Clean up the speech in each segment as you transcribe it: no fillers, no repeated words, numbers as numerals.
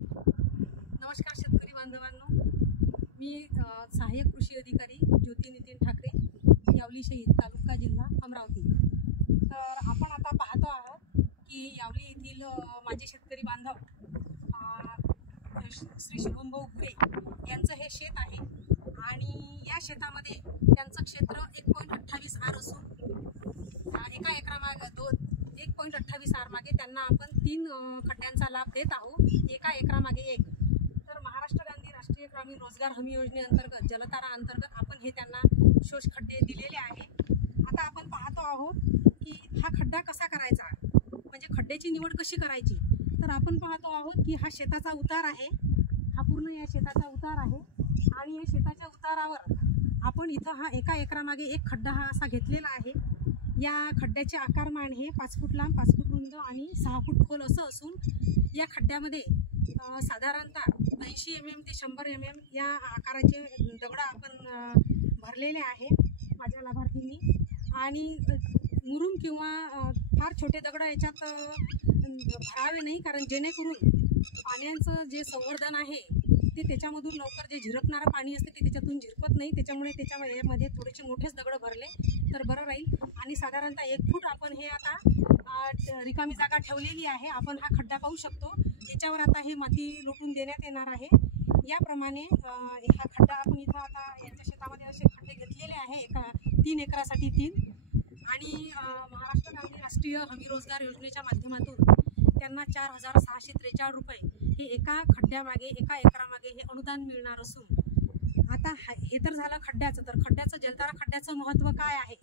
नमस्कार शेतकरी बांधवांनो, मी सहाय्यक कृषी अधिकारी ज्योती नितीन ठाकरे, यावली शहीद, तालुका जिल्हा अमरावती। तर आपण आता पाहतो आहोत की यावली येथील माझे शेतकरी बांधव श्री शुभमभाऊ गुरे यांचं हे शेत आहे आणि या शेतामध्ये त्यांचं क्षेत्र 1.28 आर असून एका एकरामागे 1.28 आर मागे त्यांना आपण 3 खड्ड्यांचा लाभ देत आहोत, एका एकरामागे 1। तर महाराष्ट्र गांधी राष्ट्रीय ग्रामीण रोजगार हमी योजनेअंतर्गत जलतारा अंतर्गत आपण हे त्यांना शोष खड्डे दिलेले आहे। आता आपण पाहतो आहोत की हा खड्डा कसा करायचा, म्हणजे खड्ड्याची निवड कशी करायची। तर आपण पाहतो आहोत की हा शेताचा उतार आहे, हा पूर्ण या शेताचा उतार आहे आणि या शेताच्या उतारावर आपण इथं हा एका एकरामागे 1 खड्डा हा असा घेतलेला आहे। या खड्ड्याचे आकारमान हे 5 फूट लांब, 5 फूट रुंद आणि 6 फूट खोल असं असून या खड्ड्यामध्ये साधारणतः 80 mm ते 100 mm या आकाराचे दगड आपण भरलेले आहे माझ्या लाभार्थींनी। आणि मुरुम किंवा फार छोटे दगड याच्यात भरावे नाही, कारण जेणेकरून पाण्याचं जे संवर्धन आहे ते त्याच्यामधून लवकर जे झिरपणारं पाणी असते ते त्याच्यातून झिरपत नाही, त्याच्यामुळे यामध्ये थोडेसे मोठेच दगड भरले तर बरं राहील। आणि साधारणतः 1 फूट आपण हे आता रिकामी जागा ठेवलेली आहे। आपण हा खड्डा पाहू शकतो, याच्यावर आता हे माती लोटून देण्यात येणार आहे। याप्रमाणे हा खड्डा आपण इथं आता यांच्या शेतामध्ये असे खड्डे घेतलेले आहे, एका 3 एकरासाठी 3। आणि महाराष्ट्र गांधी राष्ट्रीय हमी रोजगार योजनेच्या माध्यमातून त्यांना 4,643 रुपये हे एका खड्ड्यामागे, एका एकरामागे हे अनुदान मिळणार असून आता हे तर झालं खड्ड्याचं। तर खड्ड्याचं, जलतारा खड्ड्याचं महत्त्व काय आहे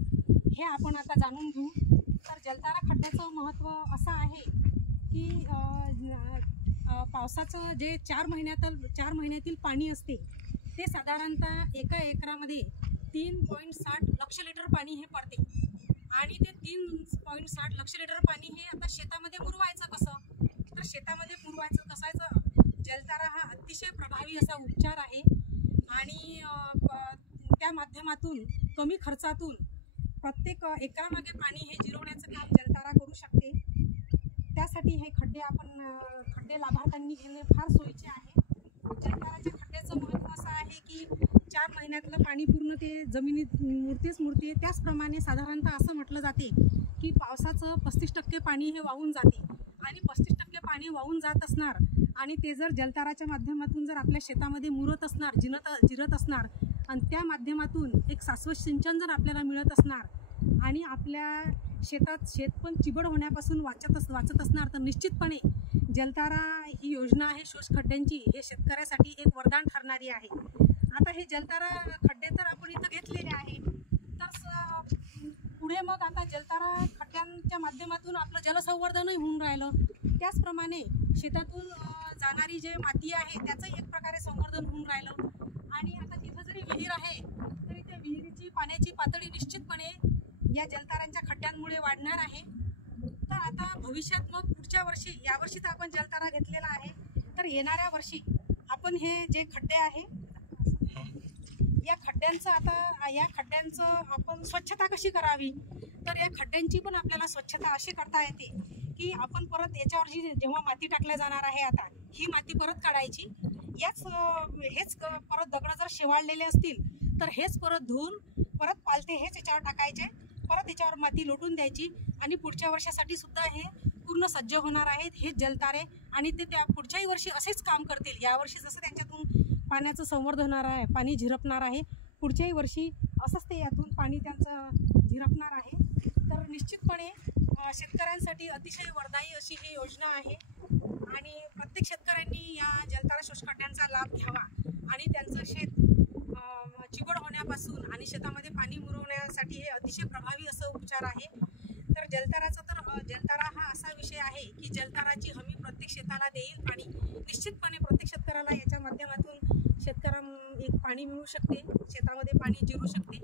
हे आपण आता जाणून घेऊ। तर जलतारा खड्ड्याचं महत्त्व असं आहे की पावसाचं जे 4 महिन्यातील पाणी असते ते साधारणतः एका एकरामध्ये 3.60 लक्ष लिटर पाणी हे पडते आणि ते 3.60 लक्ष लिटर पाणी हे आता शेतामध्ये पुरवायचं कसं। तर शेतामध्ये पुरवायचं कसायचं, जलतारा हा अतिशय प्रभावी असा उपचार आहे आणि त्या माध्यमातून कमी खर्चातून प्रत्येक एकरामागे पाणी हे जिरवण्याचं काम जलतारा करू शकते। त्यासाठी हे खड्डे लाभार्थ्यांनी घेणे फार सोयीचे आहे। जलताराच्या खड्ड्याचं महत्त्व असं आहे की 4 महिन्यातलं पाणी पूर्ण ते जमिनीत मुरते। त्याचप्रमाणे साधारणतः असं म्हटलं जाते की पावसाचं 35% पाणी हे वाहून जाते आणि 35% पाणी वाहून जात असणार आणि ते जर जलताराच्या माध्यमातून जर आपल्या शेतामध्ये मुरत असणार, जिरत असणार आणि त्या माध्यमातून एक शाश्वत सिंचन जर आपल्याला मिळत असणार आणि आपल्या शेत पण चिबड होण्यापासून वाचत असणार, तर निश्चितपणे जलतारा ही योजना आहे शोष खड्ड्यांची, हे शेतकऱ्यासाठी एक वरदान ठरणारी आहे। आता हे जलतारा खड्डे तर आपण इथं घेतलेले आहे, तर पुढे मग आता जलतारा खड्ड्यांच्या माध्यमातून आपलं जलसंवर्धनही होऊन राहिलं। त्याचप्रमाणे शेतातून जाणारी जे माती आहे त्याचंही एक प्रकारे संवर्धन होऊन राहिलं आणि आता तिथं जरी विहीर आहे तरी त्या विहिरीची पाण्याची पातळी निश्चितपणे या जलतारांच्या खड्ड्यांमुळे वाढणार आहे। तर आता भविष्यात मग पुढच्या वर्षी, यावर्षी तर आपण जलतारा घेतलेला आहे, तर येणाऱ्या वर्षी आपण हे जे खड्डे आहे या खड्ड्यांचं आपण स्वच्छता कशी करावी। तर या खड्ड्यांची पण आपल्याला स्वच्छता अशी करता येते की आपण परत याच्यावर जेव्हा माती टाकल्या जाणार आहे आता ही माती परत काढायची, हेच परत दगड जर शेवाळलेले असतील तर हेच परत धुवून परत पालते हेच याच्यावर टाकायचे, परत याच्यावर माती लोटून द्यायची आणि पुढच्या वर्षासाठी सुद्धा हे पूर्ण सज्ज होणार आहेत हे जलतारे आणि ते त्या पुढच्याही वर्षी असेच काम करतील। यावर्षी जसं त्यांच्यातून पाण्याचं संवर्धन होणार आहे, पाणी झिरपणार आहे, पुढच्याही वर्षी असंच ते यातून पाणी त्यांचं झिरपणार आहे। तर निश्चितपणे शेतकऱ्यांसाठी अतिशय वरदायी अशी ही योजना आहे आणि प्रत्येक शेतकऱ्यांनी या जलतारा शोष खड्ड्यांचा लाभ घ्यावा आणि त्यांचं शेत चिबड होण्यापासून आणि शेतामध्ये पाणी मुरवण्यासाठी हे अतिशय प्रभावी असं उपचार आहे। तर जलतारा हा असा विषय आहे की जलताराची हमी प्रत्येक शेताला देईल आणि निश्चितपणे प्रत्येक शेतकऱ्याला याच्या माध्यमातून एक पाणी मिळू शकते, शेतामध्ये पाणी जिरू शकते।